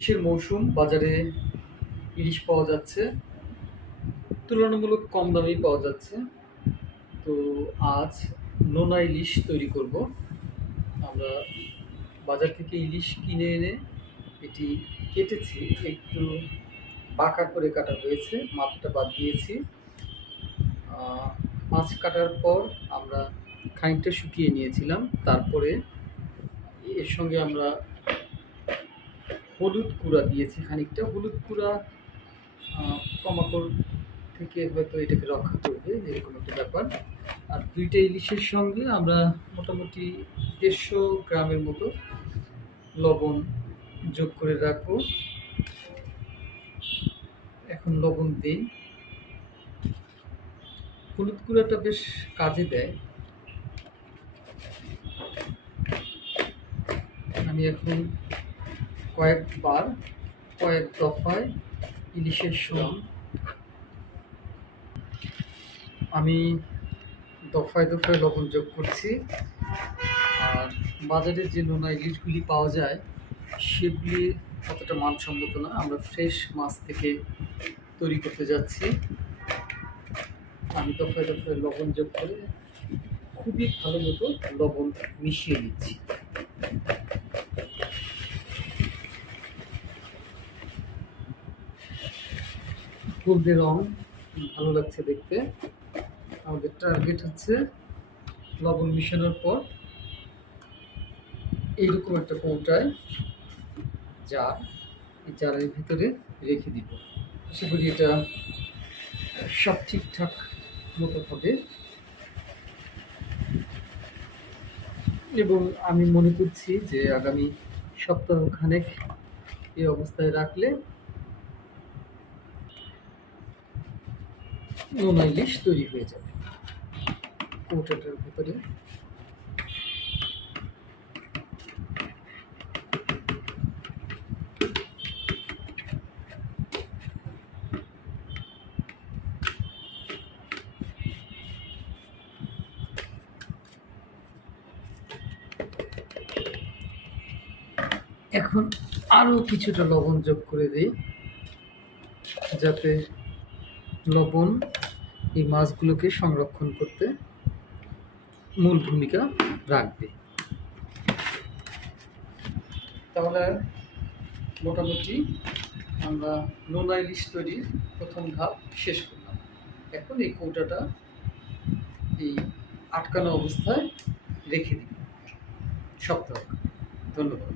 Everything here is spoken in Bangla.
ইলিশের মৌসুম, বাজারে ইলিশ পাওয়া যাচ্ছে, তুলনামূলক কম দামেই পাওয়া যাচ্ছে। তো আজ নোনা ইলিশ তৈরি করব। আমরা বাজার থেকে ইলিশ কিনে এনে এটি কেটেছি, একটু বাঁকা করে কাটা হয়েছে, মাথাটা বাদ দিয়েছি। মাছ কাটার পর আমরা খানিকটা শুকিয়ে নিয়েছিলাম, তারপরে এর সঙ্গে আমরা হলুদ গুঁড়া দিয়েছি, খানিকটা হলুদ গুঁড়া পোকামাকড় থেকে হয়তো এটাকে রক্ষা করবে, এরকম একটা ব্যাপার। আর দুইটা ইলিশের সঙ্গে আমরা মোটামুটি 150 গ্রামের মতো লবণ যোগ করে রাখবো। এখন লবণ দিই। হলুদ গুঁড়াটা বেশ কাজে দেয়। আমি এখন কয়েকবার কয়েক দফায় ইলিশের সঙ্গে আমি দফায় দফায় লবণ যোগ করছি। আর বাজারে যে নোনা ইলিশগুলি পাওয়া যায় সেগুলি অতটা মানসম্মত না, আমরা ফ্রেশ মাছ থেকে তৈরি করতে যাচ্ছি। আমি দফায় দফায় লবণ যোগ করে খুবই ভালো মতো লবণ মিশিয়ে দিচ্ছি। হলদে রং ভালো লাগছে দেখতে। আমাদের টার্গেট হচ্ছে লবণ মিশানোর পর এইরকম একটা কৌটায় জার, এই জারের ভিতরে রেখে দিব। আশা করি এটা সব ঠিকঠাক মতো হবে এবং আমি মনে করছি যে আগামী সপ্তাহখানেক এই অবস্থায় রাখলে নোনা ইলিশ তৈরি হয়ে যাবে। কৌটাটার ভিতরে এখন আরো কিছুটা লবণ যোগ করে দিই, যাতে লবণ এই মাছগুলোকে সংরক্ষণ করতে মূল ভূমিকা রাখবে। তাহলে মোটামুটি আমরা নোনা ইলিশ তৈরির প্রথম ধাপ শেষ করলাম। এখন এই কৌটাটা এই আটকানো অবস্থায় রেখে দিই সপ্তাহ। ধন্যবাদ।